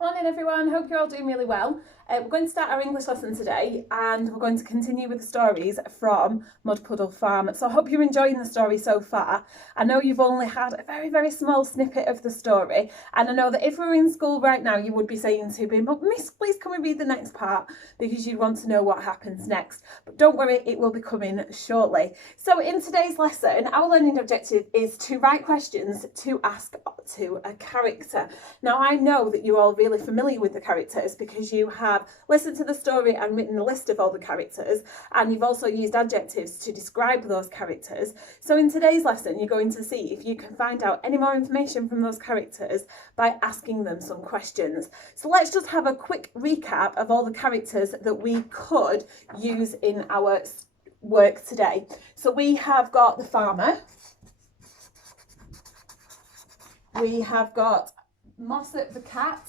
Morning everyone, hope you're all doing really well. We're going to start our English lesson today and we're going to continue with the stories from Mud Puddle Farm. So I hope you're enjoying the story so far. I know you've only had a very small snippet of the story, and I know that if we were in school right now you would be saying to me, but Miss, please can we read the next part, because you'd want to know what happens next. But don't worry, it will be coming shortly. So in today's lesson, our learning objective is to write questions to ask to a character. Now I know that you're all really familiar with the characters because you have listened to the story and written a list of all the characters, and you've also used adjectives to describe those characters. So in today's lesson you're going to see if you can find out any more information from those characters by asking them some questions. So let's just have a quick recap of all the characters that we could use in our work today. So we have got the farmer, we have got Mossop the cat,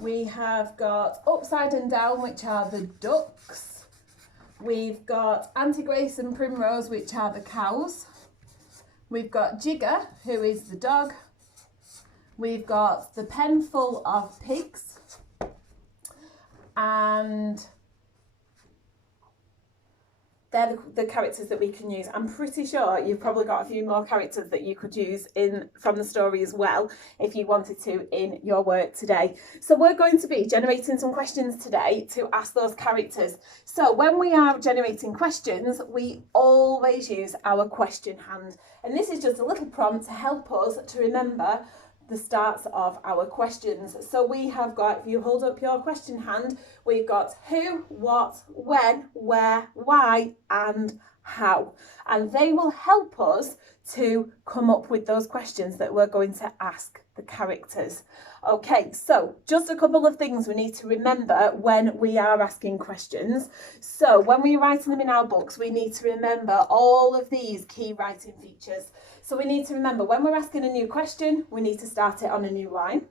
we have got Upside and Down, which are the ducks, we've got Auntie Grace and Primrose, which are the cows, we've got Jigger, who is the dog, we've got the pen full of pigs, and they're the characters that we can use. I'm pretty sure you've probably got a few more characters that you could use from the story as well if you wanted to in your work today. So we're going to be generating some questions today to ask those characters. So when we are generating questions, we always use our question hand. And this is just a little prompt to help us to remember the starts of our questions. So we have got, if you hold up your question hand, we've got who, what, when, where, why, and how. And they will help us to come up with those questions that we're going to ask the characters. Okay, so just a couple of things we need to remember when we are asking questions. So when we're writing them in our books, we need to remember all of these key writing features. So we need to remember when we're asking a new question, we need to start it on a new line.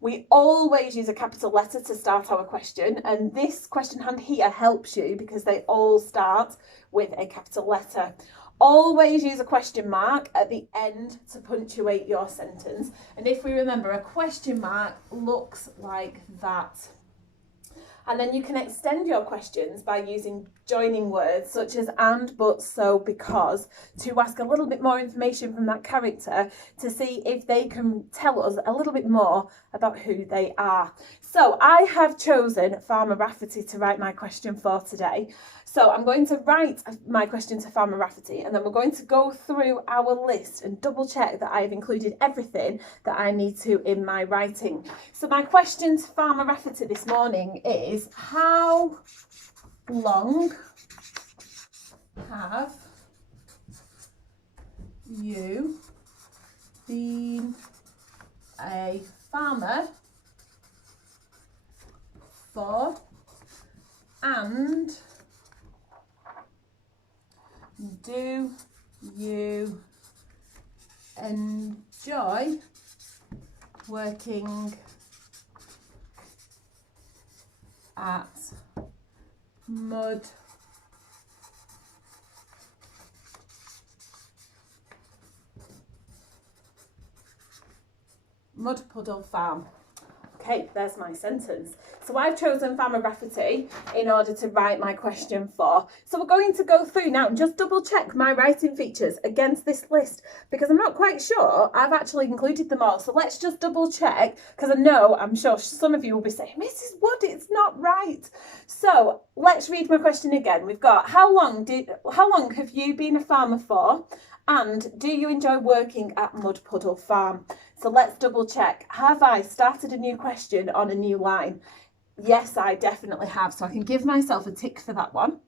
We always use a capital letter to start our question, and this question hand here helps you because they all start with a capital letter. Always use a question mark at the end to punctuate your sentence. And if we remember, a question mark looks like that. And then you can extend your questions by using joining words such as and, but, so, because, to ask a little bit more information from that character to see if they can tell us a little bit more about who they are. So I have chosen Farmer Rafferty to write my question for today. So I'm going to write my question to Farmer Rafferty, and then we're going to go through our list and double check that I have included everything that I need to in my writing. So my question to Farmer Rafferty this morning is, how long have you been a farmer for, and do you enjoy working at Mud Puddle Farm? Okay, there's my sentence. So I've chosen Farmer Rafferty in order to write my question for. So we're going to go through now and just double check my writing features against this list, because I'm not quite sure I've actually included them all. So let's just double check, because I'm sure some of you will be saying, Mrs. Wood, it's not right. So let's read my question again. We've got, how long have you been a farmer for? And do you enjoy working at Mud Puddle Farm? So let's double check. Have I started a new question on a new line? Yes, I definitely have. So I can give myself a tick for that one.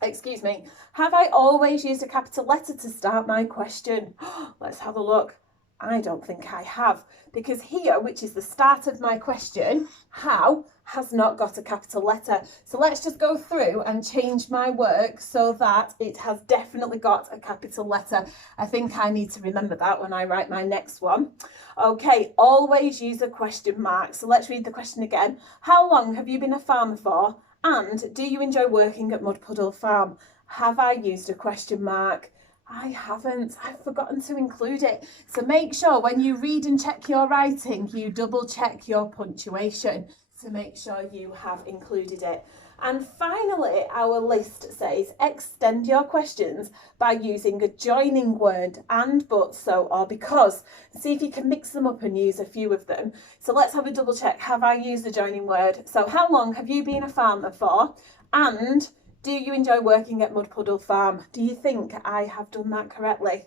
Excuse me. Have I always used a capital letter to start my question? Let's have a look. I don't think I have, because here, which is the start of my question, how, has not got a capital letter. So let's just go through and change my work so that it has definitely got a capital letter. I think I need to remember that when I write my next one. Okay, always use a question mark. So let's read the question again. How long have you been a farmer for? And do you enjoy working at Mud Puddle Farm? Have I used a question mark? I haven't. I've forgotten to include it. So make sure when you read and check your writing, you double check your punctuation to make sure you have included it. And finally, our list says extend your questions by using a joining word, and, but, so, or because. See if you can mix them up and use a few of them. So let's have a double check. Have I used a joining word? So how long have you been a farmer for? And do you enjoy working at Mud Puddle Farm? Do you think I have done that correctly?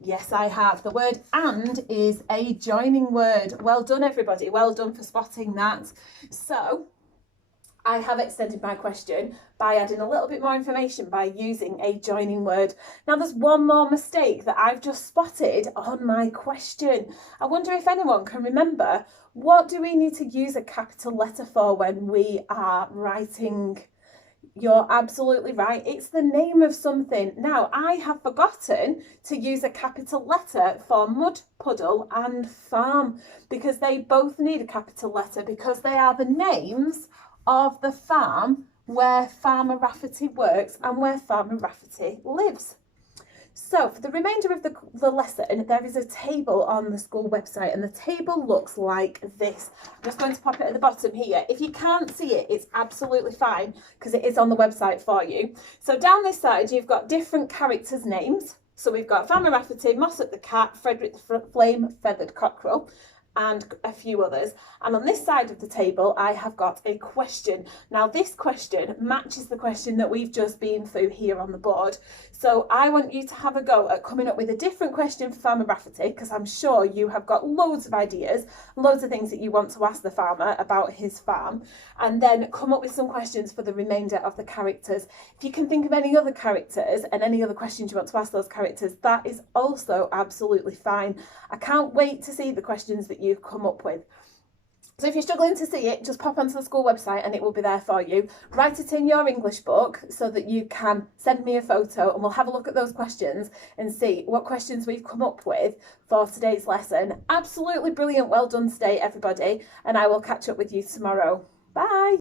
Yes, I have. The word and is a joining word. Well done, everybody. Well done for spotting that. So I have extended my question by adding a little bit more information by using a joining word. Now there's one more mistake that I've just spotted on my question. I wonder if anyone can remember, what do we need to use a capital letter for when we are writing? You're absolutely right. It's the name of something. Now, I have forgotten to use a capital letter for Mud Puddle and Farm because they both need a capital letter because they are the names of the farm where Farmer Rafferty works and where Farmer Rafferty lives. So for the remainder of the lesson, there is a table on the school website and the table looks like this. I'm just going to pop it at the bottom here. If you can't see it, it's absolutely fine because it is on the website for you. So down this side, you've got different characters' names. So we've got Farmer Rafferty, Mossop the cat, Frederick the flame-feathered cockerel, and a few others. And on this side of the table, I have got a question. Now this question matches the question that we've just been through here on the board. So I want you to have a go at coming up with a different question for Farmer Rafferty, because I'm sure you have got loads of ideas, loads of things that you want to ask the farmer about his farm, and then come up with some questions for the remainder of the characters. If you can think of any other characters and any other questions you want to ask those characters, that is also absolutely fine. I can't wait to see the questions that you've come up with. So if you're struggling to see it, just pop onto the school website and it will be there for you. Write it in your English book so that you can send me a photo and we'll have a look at those questions and see what questions we've come up with for today's lesson. Absolutely brilliant. Well done today, everybody. And I will catch up with you tomorrow. Bye.